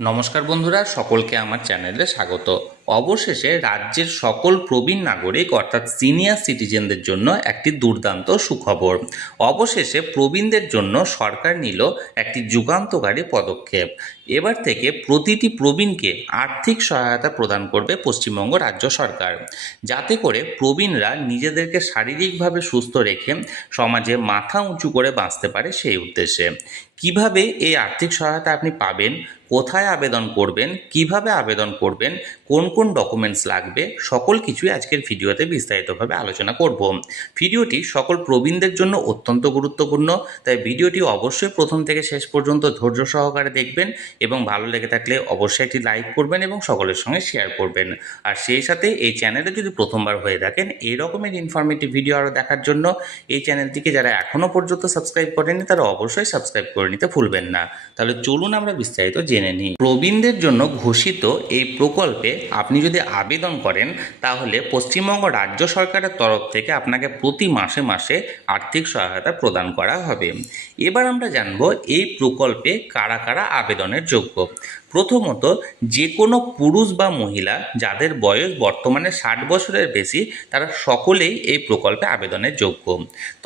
নমস্কার বন্ধুরা, সকলকে আমার চ্যানেলে স্বাগত। অবশেষে রাজ্যের সকল প্রবীণ নাগরিক অর্থাৎ সিনিয়র সিটিজেনদের জন্য একটি দুর্দান্ত সুখবর। অবশেষে প্রবীণদের জন্য সরকার নিল একটি যুগান্তকারী পদক্ষেপ। এবার থেকে প্রতিটি প্রবীণকে আর্থিক সহায়তা প্রদান করবে পশ্চিমবঙ্গ রাজ্য সরকার, যাতে করে প্রবীণরা নিজেদেরকে শারীরিকভাবে সুস্থ রেখে সমাজে মাথা উঁচু করে বাঁচতে পারে সেই উদ্দেশ্যে। কিভাবে এই আর্থিক সহায়তা আপনি পাবেন, কোথায় আবেদন করবেন, কিভাবে আবেদন করবেন, কোন কোন ডকুমেন্টস লাগবে, সকল কিছুই আজকের ভিডিওতে বিস্তারিতভাবে আলোচনা করব। ভিডিওটি সকল প্রবীণদের জন্য অত্যন্ত গুরুত্বপূর্ণ, তাই ভিডিওটি অবশ্যই প্রথম থেকে শেষ পর্যন্ত ধৈর্য সহকারে দেখবেন এবং ভালো লেগে থাকলে অবশ্যই একটি লাইক করবেন এবং সকলের সঙ্গে শেয়ার করবেন। আর সেই সাথে এই চ্যানেলে যদি প্রথমবার হয়ে থাকেন এই রকমের ইনফরমেটিভ ভিডিও আরও দেখার জন্য এই চ্যানেলটিকে যারা এখনও পর্যন্ত সাবস্ক্রাইব করেনি তারা অবশ্যই সাবস্ক্রাইব করে নিতে ভুলবেন না। তাহলে চলুন আমরা বিস্তারিত জেনে নিই। প্রবীণদের জন্য ঘোষিত এই প্রকল্পে আপনি যদি আবেদন করেন তাহলে পশ্চিমবঙ্গ রাজ্য সরকারের তরফ থেকে আপনাকে প্রতি মাসে মাসে আর্থিক সহায়তা প্রদান করা হবে। এবার আমরা জানব এই প্রকল্পে কারা কারা আবেদনের যোগ্য। প্রথমত, যে কোনো পুরুষ বা মহিলা যাদের বয়স বর্তমানে 60 বছরের বেশি তারা সকলেই এই প্রকল্পে আবেদনের যোগ্য।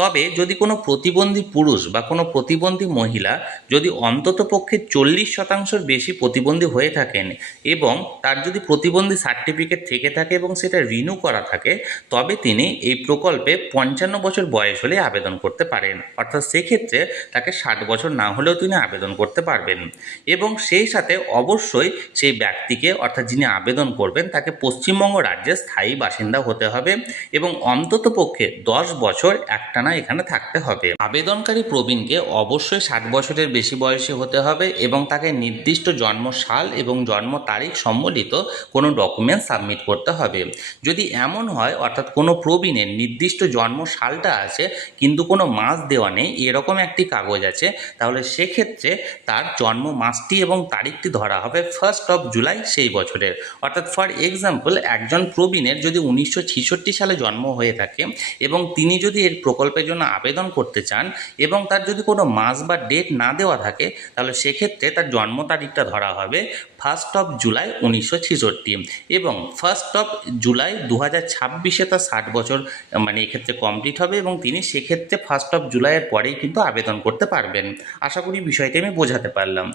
তবে যদি কোনো প্রতিবন্ধী পুরুষ বা কোনো প্রতিবন্ধী মহিলা যদি অন্ততপক্ষে 40% বেশি প্রতিবন্ধী হয়ে থাকেন এবং তার যদি প্রতিবন্ধী সার্টিফিকেট থেকে থাকে এবং সেটা রিনিউ করা থাকে, তবে তিনি এই প্রকল্পে 55 বছর বয়স হলে আবেদন করতে পারেন। অর্থাৎ সেক্ষেত্রে তাকে 60 বছর না হলেও তিনি আবেদন করতে পারবেন। এবং সেই সাথে অবশ্যই সেই ব্যক্তিকে অর্থাৎ যিনি আবেদন করবেন তাকে পশ্চিমবঙ্গ রাজ্যের স্থায়ী বাসিন্দা হতে হবে এবং অন্ততপক্ষে 10 বছর একটানা এখানে থাকতে হবে। আবেদনকারী প্রবীণকে অবশ্যই 60 বছরের বেশি বয়সী হতে হবে এবং তাকে নির্দিষ্ট জন্ম সাল এবং জন্ম তারিখ সম্বলিত কোনো ডকুমেন্ট সাবমিট করতে হবে। যদি এমন হয় অর্থাৎ কোনো প্রবীণের নির্দিষ্ট জন্ম সালটা আছে কিন্তু কোনো মাস দেওয়া নেই এরকম একটি কাগজ আছে, তাহলে সেক্ষেত্রে তার জন্ম মাসটি এবং তারিখটি ধরা হবে 1 জুলাই সেই বছরের। অর্থাৎ ফর এক্সাম্পল, একজন প্রবীণের যদি 1966 সালে জন্ম হয়ে থাকে এবং তিনি যদি এর প্রকল্পের জন্য আবেদন করতে চান এবং তার যদি কোনো মাস বা ডেট না দেওয়া থাকে তাহলে সেক্ষেত্রে তার জন্ম তারিখটা ধরা হবে 1 জুলাই 1966 এবং 1 জুলাই 2026 তার 60 বছর মানে এক্ষেত্রে কমপ্লিট হবে এবং তিনি সেক্ষেত্রে 1 জুলাইয়ের পরেই কিন্তু আবেদন করতে পারবেন। আশা করি বিষয়টি আমি বোঝাতে পারলাম।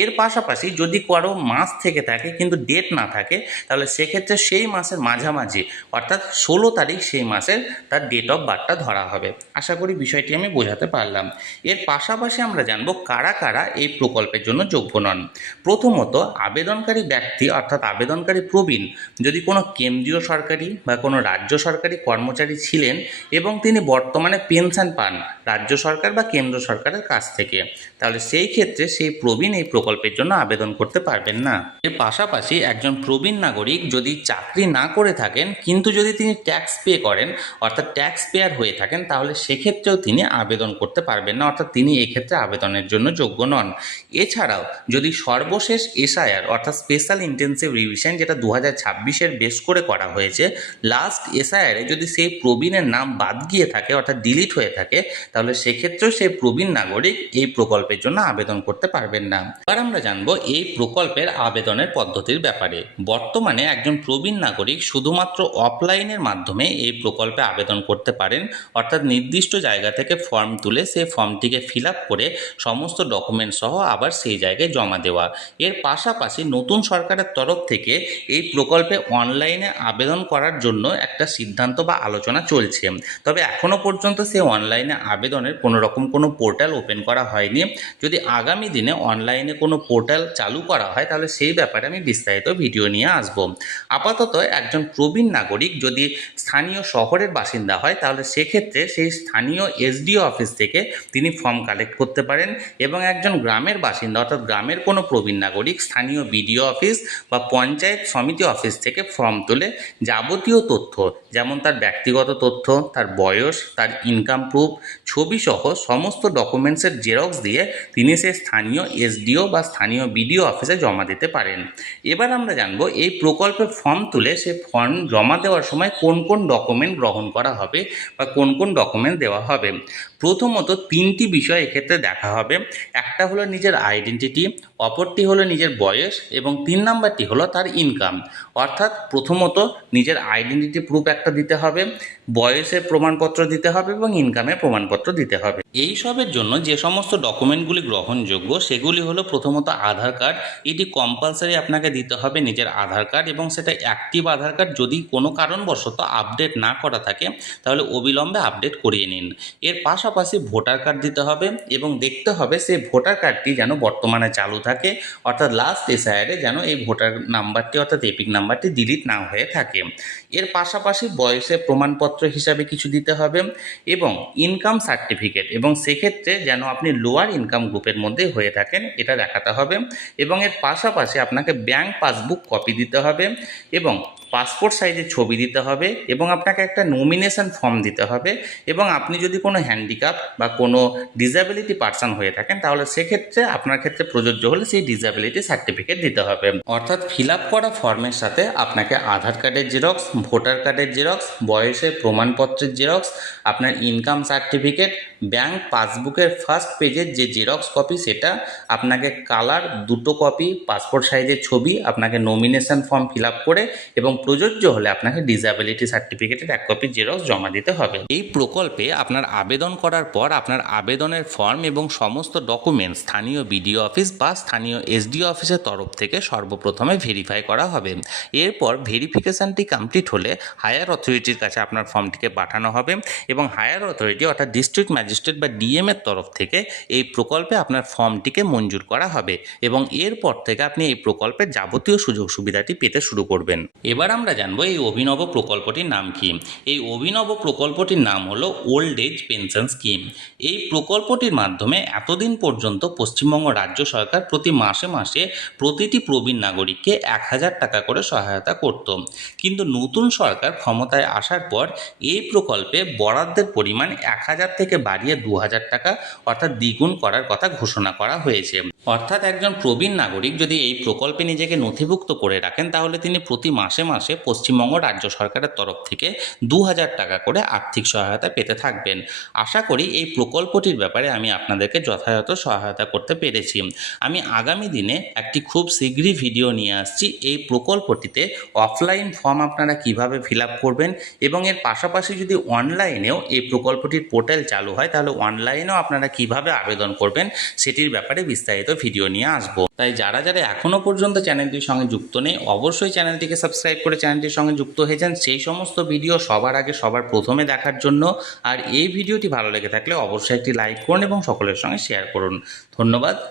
এর পাশাপাশি যদি কারো মাস থেকে থাকে কিন্তু ডেট না থাকে তাহলে সেক্ষেত্রে সেই মাসের মাঝামাঝি অর্থাৎ 16 তারিখ সেই মাসের তার ডেট অফ বার্থটা ধরা হবে। আশা করি বিষয়টি আমি বোঝাতে পারলাম। এর পাশাপাশি আমরা জানব কারা কারা এই প্রকল্পের জন্য যোগ্য নন। প্রথমত, আবেদনকারী ব্যক্তি অর্থাৎ আবেদনকারী প্রবীণ যদি কোনো কেন্দ্রীয় সরকারি বা কোনো রাজ্য সরকারি কর্মচারী ছিলেন এবং তিনি বর্তমানে পেনশন পান রাজ্য সরকার বা কেন্দ্র সরকারের কাছ থেকে, তাহলে সেই ক্ষেত্রে সেই প্রবীণ এই প্রকল্পের জন্য আবেদন করতে পারবেন না। এর পাশাপাশি একজন প্রবীণ নাগরিক যদি চাকরি না করে থাকেন কিন্তু যদি তিনি ট্যাক্স পে করেন অর্থাৎ ট্যাক্স পেয়ার হয়ে থাকেন তাহলে সেক্ষেত্রেও তিনি আবেদন করতে পারবেন না, অর্থাৎ তিনি এক্ষেত্রে আবেদনের জন্য যোগ্য নন। এছাড়াও যদি সর্বশেষ এসআইআর অর্থাৎ স্পেশাল ইন্টেনসিভ রিভিশন যেটা 2026-এর বেস করে করা হয়েছে, লাস্ট এসআইআরে যদি সেই প্রবীণের নাম বাদ গিয়ে থাকে অর্থাৎ ডিলিট হয়ে থাকে তাহলে সেক্ষেত্রেও সেই প্রবীণ নাগরিক এই প্রকল্পের জন্য আবেদন করতে পারবেন না। এবার আমরা জানবো এই প্রকল্পের আবেদনের পদ্ধতির ব্যাপারে। বর্তমানে একজন প্রবীণ নাগরিক শুধুমাত্র অফলাইনের মাধ্যমে এই প্রকল্পে আবেদন করতে পারেন, অর্থাৎ নির্দিষ্ট জায়গা থেকে ফর্ম তুলে সেই ফর্মটিকে ফিল আপ করে সমস্ত ডকুমেন্ট সহ আবার সেই জায়গায় জমা দেওয়া। এর পাশাপাশি নতুন সরকারের তরফ থেকে এই প্রকল্পে অনলাইনে আবেদন করার জন্য একটা সিদ্ধান্ত বা আলোচনা চলছে, তবে এখনও পর্যন্ত সেই অনলাইনে আবেদনের কোনো পোর্টাল ওপেন করা হয়নি। যদি আগামী দিনে অনলাইনে কোনো পোর্টাল চালু করা হয় তাহলে সেই ব্যাপারে আমি বিস্তারিত ভিডিও নিয়ে আসব। আপাতত একজন প্রবীণ নাগরিক যদি স্থানীয় শহরের বাসিন্দা হয় তাহলে সেক্ষেত্রে সেই স্থানীয় এসডিও অফিস থেকে তিনি ফর্ম কালেক্ট করতে পারেন এবং একজন গ্রামের বাসিন্দা অর্থাৎ গ্রামের কোনো প্রবীণ নাগরিক স্থানীয় বিডিও অফিস বা পঞ্চায়েত সমিতি অফিস থেকে ফর্ম তুলে যাবতীয় তথ্য যেমন তার ব্যক্তিগত তথ্য, তার বয়স, তার ইনকাম প্রুফ, ছবি সহ সমস্ত ডকুমেন্টসের জেরক্স দিয়ে তিনি সেই স্থানীয় এসডিও বা স্থানীয় বিডিও অফিসে জমা দিতে পারেন। এবার আমরা জানবো এই প্রকল্পের ফর্ম তুলে সেই ফর্ম জমা দেওয়ার সময় কোন কোন ডকুমেন্ট গ্রহণ করা হবে বা কোন কোন ডকুমেন্ট দেওয়া হবে। প্রথমত 3টি বিষয় এক্ষেত্রে দেখা হবে। একটা হলো নিজের আইডেন্টিটি অপরটি হলো নিজের বয়স এবং 3 নাম্বারটি হলো তার ইনকাম। অর্থাৎ প্রথমত নিজের আইডেন্টিটি প্রুফ একটা দিতে হবে, বয়সের প্রমাণপত্র দিতে হবে এবং ইনকামের প্রমাণপত্র দিতে হবে। এই সবের জন্য যে সমস্ত ডকুমেন্টগুলি গ্রহণযোগ্য সেগুলি হলো প্রথমত আধার কার্ড। এটি কম্পালসারি আপনাকে দিতে হবে, নিজের আধার কার্ড, এবং সেটা অ্যাক্টিভ আধার কার্ড। যদি কোনো কারণবশত আপডেট না করা থাকে তাহলে অবিলম্বে আপডেট করিয়ে নিন। এর পাশাপাশি ভোটার কার্ড দিতে হবে এবং দেখতে হবে সেই ভোটার কার্ডটি যেন বর্তমানে চালু থাকে, অর্থাৎ লাস্ট এসআইআরে যেন এই ভোটার নাম্বারটি অর্থাৎ এপিক নাম্বারটি ডিলিট না হয়ে থাকে। এর পাশাপাশি বয়সের প্রমাণপত্র হিসাবে কিছু দিতে হবে এবং ইনকাম সার্টিফিকেট, এবং সেক্ষেত্রে যেন আপনি লোয়ার ইনকাম গ্রুপের মধ্যে হয়ে থাকেন এটা দেখাতে হবে। এবং এর পাশাপাশি আপনাকে ব্যাংক পাসবুক কপি দিতে হবে এবং পাসপোর্ট সাইজের ছবি দিতে হবে এবং আপনাকে একটা নমিনেশন ফর্ম দিতে হবে। এবং আপনি যদি কোনো হ্যান্ডিক্যাপ বা কোনো ডিসএবিলিটি পার্সন হয়ে থাকেন তাহলে সেক্ষেত্রে আপনার ক্ষেত্রে প্রযোজ্য হলে সেই ডিসএবিলিটি সার্টিফিকেট দিতে হবে। অর্থাৎ ফিল আপ করা ফর্মের সাথে আপনাকে আধার কার্ডের জেরক্স, ভোটার কার্ডের জেরক্স, বয়সের প্রমাণপত্রের জেরক্স, আপনার ইনকাম সার্টিফিকেট, ব্যাংক পাসবুকের ফার্স্ট পেজের যে জেরক্স কপি সেটা, আপনাকে কালার 2টো কপি, পাসপোর্ট সাইজের ছবি, আপনাকে নমিনেশন ফর্ম ফিল আপ করে এবং প্রযোজ্য হলে আপনাকে ডিসএবিলিটি সার্টিফিকেটের 1 কপি জেরক্স জমা দিতে হবে। এই প্রকল্পে আপনার আবেদন করার পর আপনার আবেদনের ফর্ম এবং সমস্ত ডকুমেন্টস স্থানীয় বিডিও অফিস বা স্থানীয় এসডিও অফিসের তরফ থেকে সর্বপ্রথমে ভেরিফাই করা হবে। এরপর ভেরিফিকেশনটি কমপ্লিট হলে হায়ার অথরিটির কাছে আপনার ফর্মটিকে পাঠানো হবে এবং হায়ার অথরিটি অর্থাৎ ডিস্ট্রিক্ট ম্যাজিস্ট্রেট বা ডিএম এর তরফ থেকে এই প্রকল্পে আপনার ফর্মটিকে মঞ্জুর করা হবে এবং এরপর থেকে আপনি এই প্রকল্পের যাবতীয় সুযোগ সুবিধাটি পেতে শুরু করবেন। এবার আমরা জানবো এই অভিনব প্রকল্পটির নাম কি। এই অভিনব প্রকল্পটির নাম হলো ওল্ড এজ পেনশন স্কিম। এই প্রকল্পটির মাধ্যমে এতদিন পর্যন্ত পশ্চিমবঙ্গ রাজ্য সরকার প্রতি মাসে মাসে প্রতিটি প্রবীণ নাগরিককে 1000 টাকা করে সহায়তা করত। কিন্তু নতুন সরকার ক্ষমতায় আসার পর এই প্রকল্পে বরাদ্দের পরিমাণ 1000 থেকে বাড়িয়ে 2000 টাকা অর্থাৎ দ্বিগুণ করার কথা ঘোষণা করা হয়েছে। অর্থাৎ একজন প্রবীণ নাগরিক যদি এই প্রকল্পে নিজেকে নথিভুক্ত করে রাখেন তাহলে তিনি প্রতি মাসে মাসে পশ্চিমবঙ্গ রাজ্য সরকারের তরফ থেকে 2000 টাকা করে আর্থিক সহায়তা পেতে থাকবেন। আশা করি এই প্রকল্পটির ব্যাপারে আমি আপনাদেরকে যথাযথ সহায়তা করতে পেরেছি। আমি আগামী দিনে একটি খুব শীঘ্রই ভিডিও নিয়ে আসছি এই প্রকল্পটিতে অফলাইন ফর্ম আপনারা কিভাবে ফিল আপ করবেন এবং এর পাশাপাশি যদি অনলাইনেও এই প্রকল্পটির পোর্টাল চালু হয় তাহলে অনলাইনেও আপনারা কিভাবে আবেদন করবেন সেটির ব্যাপারে বিস্তারিত ভিডিও নিয়ে আসবো। তাই যারা যারা এখনও পর্যন্ত চ্যানেলটির সঙ্গে যুক্ত নেই অবশ্যই চ্যানেলটিকে সাবস্ক্রাইব করে চ্যানেলটির সঙ্গে যুক্ত হয়ে যান সেই সমস্ত ভিডিও সবার আগে সবার প্রথমে দেখার জন্য। আর এই ভিডিওটি ভালো লেগে থাকলে অবশ্যই একটি লাইক করুন এবং সকলের সঙ্গে শেয়ার করুন। ধন্যবাদ।